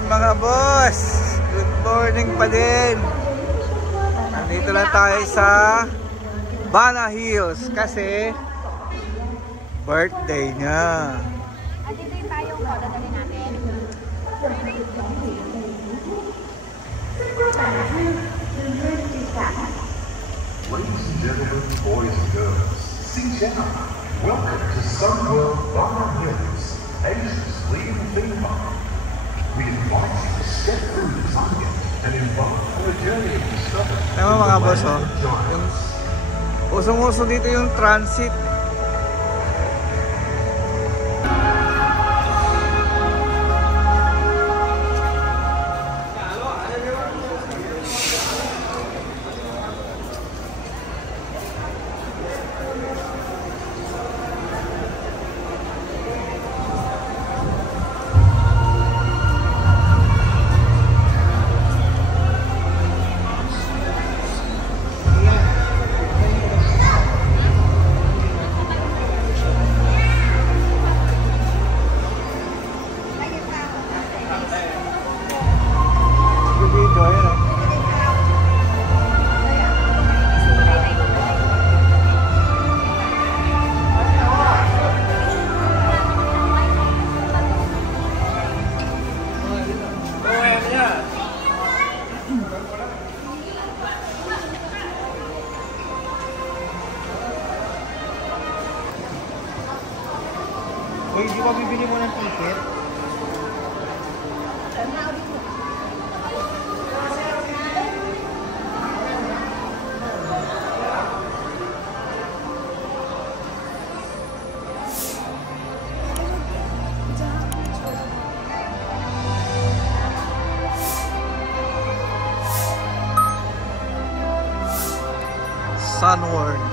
hapon mga boss. Good morning pa din. Nandito lang tayo sa Bana Hills kasi birthday niya. Dito yung tayong dadalhin natin. Ladies and gentlemen, boys and girls, Xinjiang, welcome to Sunworld Bana Hills, Asia's leading theme park. We invite you to step through the Zanya and embark on a journey of discovery. Tama mga boss, oh. Yung usong-uso dito yung transit. Uy, di ba bibili mo ng ticket? Sunworld.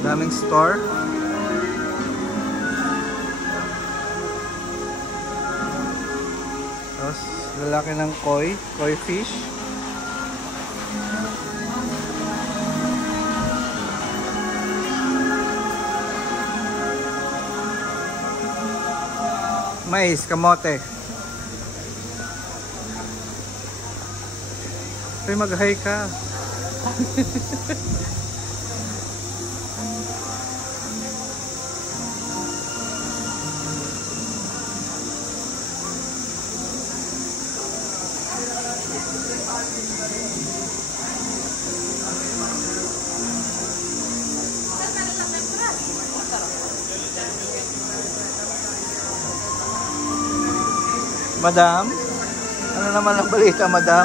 Daming store. Tapos lalaki ng koi fish. Mais, kamote. Ay, mag-hi ka. Madam? Ano naman ang balita, madam?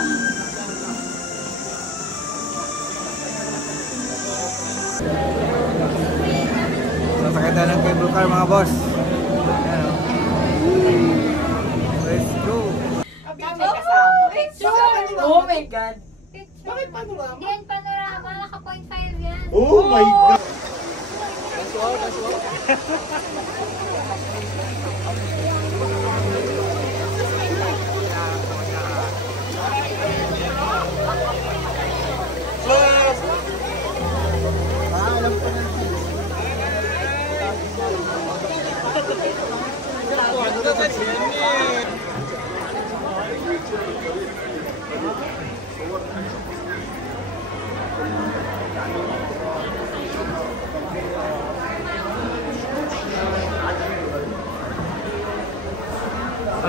Sasakay tayo ng cable car mga boss. Ayan, oh. Let's go! Oh my God! Bakit panorama? Yan, panorama. Naka 0.5 yan. Oh my God! That's wow, that's wow.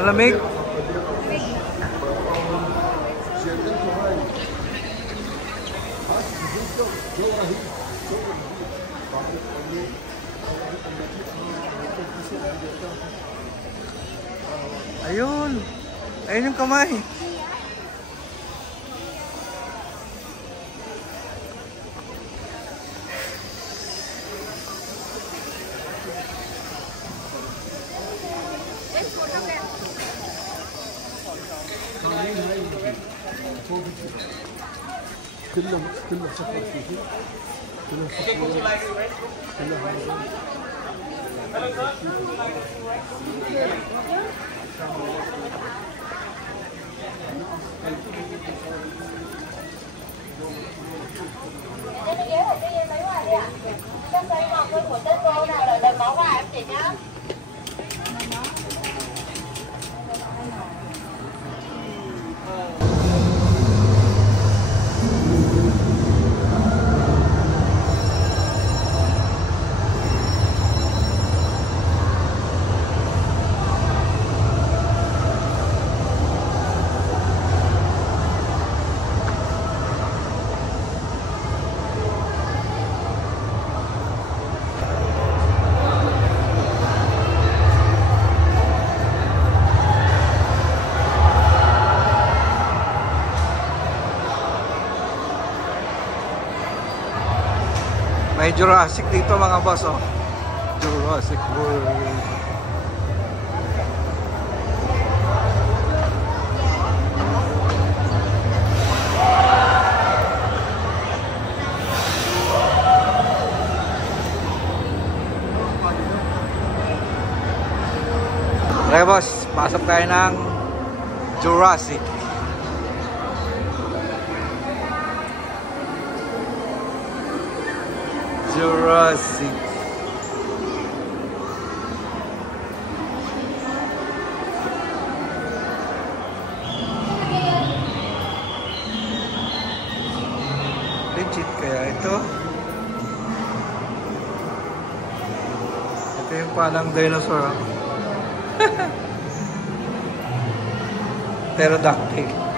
Malamig. Ayun. Ayun yung kamay. كله صفر فيه كله May Jurassic dito mga boss, oh. Jurassic World. Okay boss, pasok tayo ng Jurassic. Jurassic. Legit kaya ito? Ito yung palang dinosaur. Pterodactyl.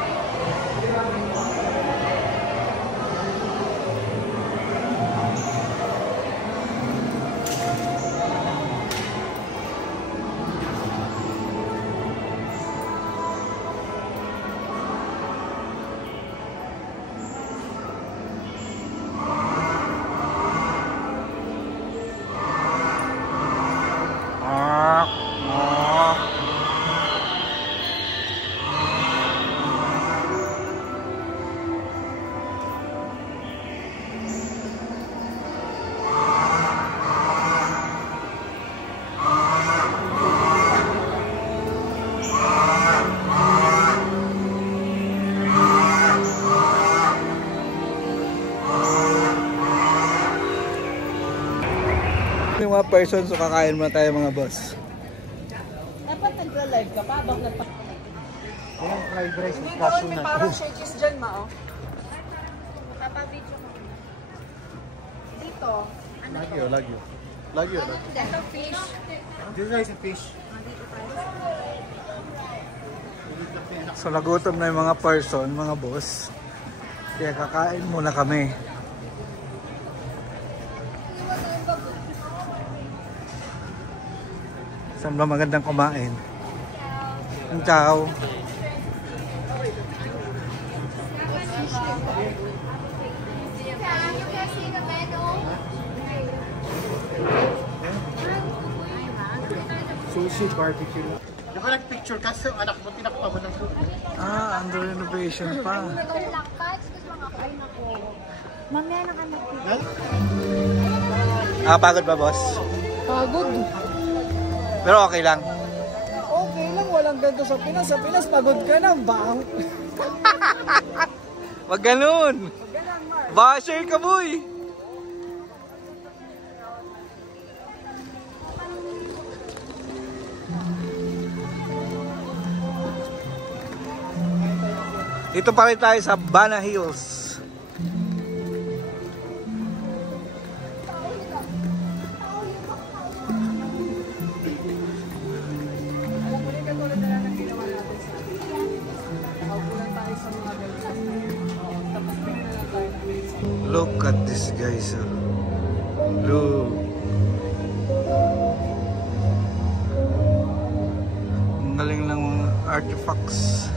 Yung mga persons, so kakain muna tayo mga boss. Dapat nagla-live ka pa habang Walang fried rice with Hindi cashew may nut. parang cheese dyan, ma, oh. Papabidyo ko. Dito. Lagyo, lagyo. Lagyo, lagyo. Ito fish. This is a fish. So nagutom na yung mga person, mga boss. Kaya kakain muna kami. Saan ba magandang kumain? Ang chow. Sushi barbecue. Di ba nag-picture ka sa anak mo, tinakpa mo ng sushi? Ah, under renovation pa. Ito lang pa. Excuse mo nga. Ay, naku. Mamaya ng anak ko. Pagod ba boss? Pagod. Pero okay lang. Okay lang, walang ganito sa Pinas. Sa Pinas, pagod ka na. Baho. Wag ganun. Basher ka boy. Dito pa rin tayo sa Bana Hills. Look at this guys. Look. Ang galing lang mga artifacts.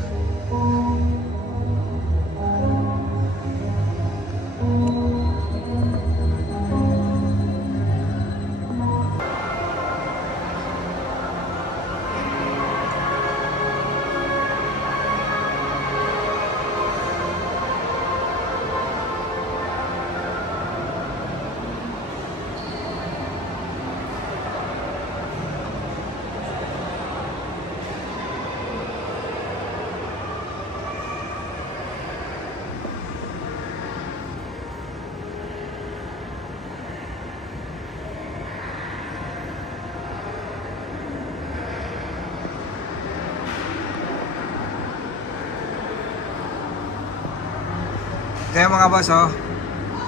Kaya mga boss, oh,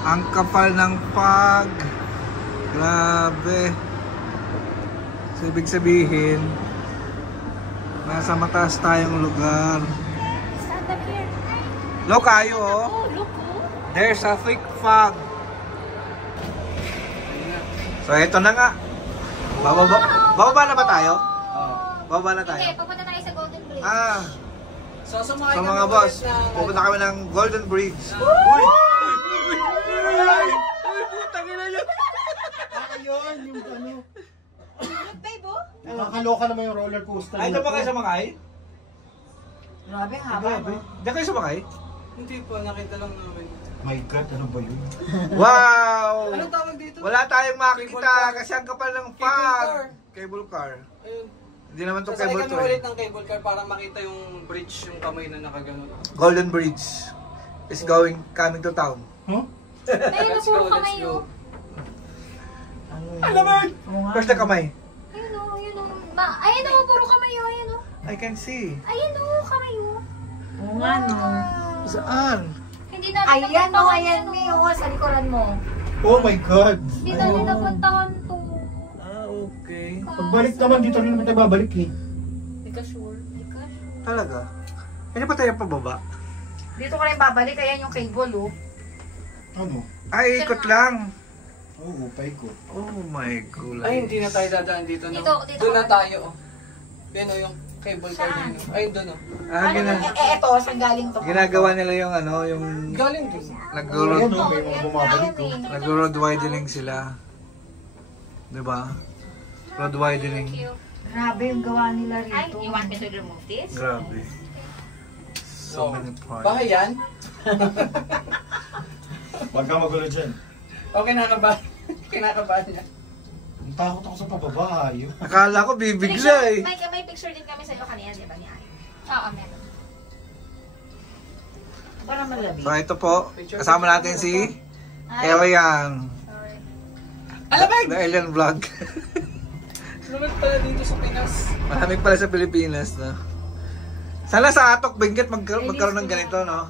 ang kapal ng pag. Grabe. So, ibig sabihin, nasa mataas tayong lugar. Stand up here. Look kayo, oh. Oh, look, oh. There's a thick fog. So, ito na nga. Bababa na ba tayo? Bababa na tayo. Hindi, papunta tayo sa Golden Bridge. So, So mga boss, pupunta kami ng Golden Bridge. Uy! Putang ina yun! Ayun, yung ano. Babe, oh. Nakakaloka naman yung roller coaster. Ay, ito ba kayo sumakay? Grabe, ang haba, no? Hindi kayo sumakay? Hindi po, nakita lang namin. My God, ano ba yun? Wow! Anong tawag dito? Wala tayong makikita kasi ang kapal ng fog. Cable car. Ayun. Hindi naman to Sasakay cable kami to ulit eh. ng cable car para makita yung bridge, yung kamay na nakagano. Golden Bridge is coming to town. Huh? Ayun, Let's puro go, kamay, let's go. oh. Alaman! Where's the kamay? Ayun, oh, ayun, oh. Ayun, oh, puro kamay, oh. Ayun, oh. I can see. Ayun, oh, kamay, oh. Oo nga, no. Saan? Hindi na Ayan, no, ayan, May, oh, sa likuran mo. Oh my God! Hindi na rin napuntahan to. Ah, okay. Pagbalik naman, dito rin naman tayo babalik eh. Hindi ka sure. Talaga? Hindi pa tayo pababa? Dito ko rin babalik, ayan yung cable, oh. Ano? Ay, ikot lang. Oo, paikot. Oh my God. Ay, hindi na tayo dadaan dito, no? Dito Doon na ka. tayo, oh. Yan, oh, yung cable car Saan? din, oh. Ayun, doon, oh. Ah, Eto, saan galing to? ginagawa nila yung ano, yung Galing doon. nag-road, Ayan, oh, may mga bumabalik oh. nag-road widening sila. Diba? Road widening. Grabe yung gawa nila Ay, rito. you want me to remove this? Grabe. So many parts. Bahay yan? Huwag ka magulo dyan. Okay, kinakabahan niya. Ang takot ako sa pababa, ayaw. Akala ko bibigla eh. May picture din kami sa iyo kanina, di ba, ni Ay? Oo, meron. Para malabi. So ito po, kasama natin si Elian. Alamig! The Alien Vlog. Lumag pala dito sa Pinas. Maraming pala sa Pilipinas, no? Sana sa Atok Benguet magkaroon ng ganito, no?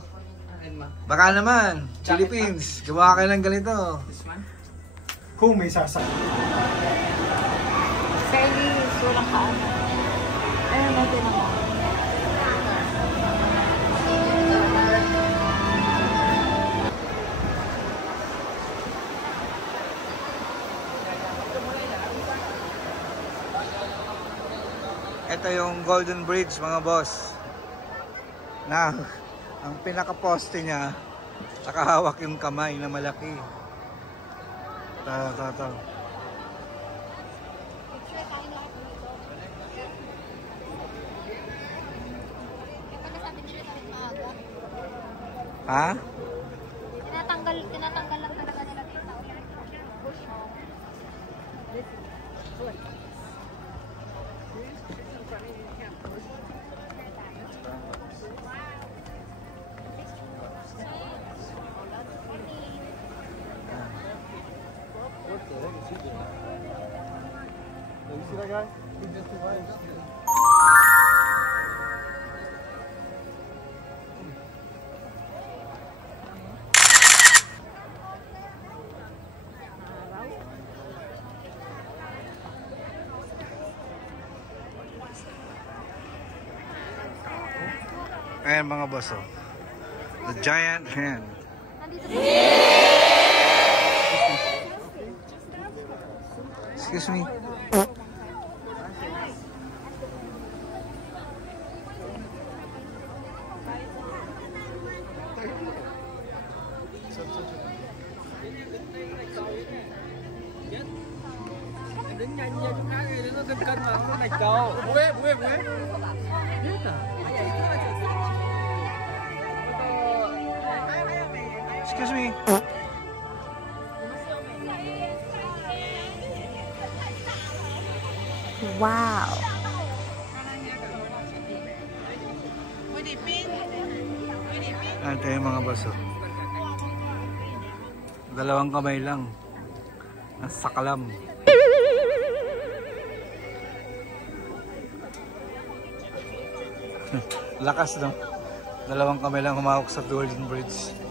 Ayun, ma. Baka naman, Philippines, gumawa kayo ng ganito. This man? Kung may sasakyan. Fairly, walang kaano. Ayun natin naman. Ito yung Golden Bridge, mga boss. Na ang pinaka-poste niya, nakahawak yung kamay na malaki. Ito. Ha? Tinatanggal lang talaga nila dito. Ayan mga boss, oh. The giant hand. Nandito Excuse me. Excuse me. Wow. Ito yung mga baso. Dalawang kamay lang. Nasa kalam. Lakas, no? Dalawang kamay lang humawak sa Golden Bridge.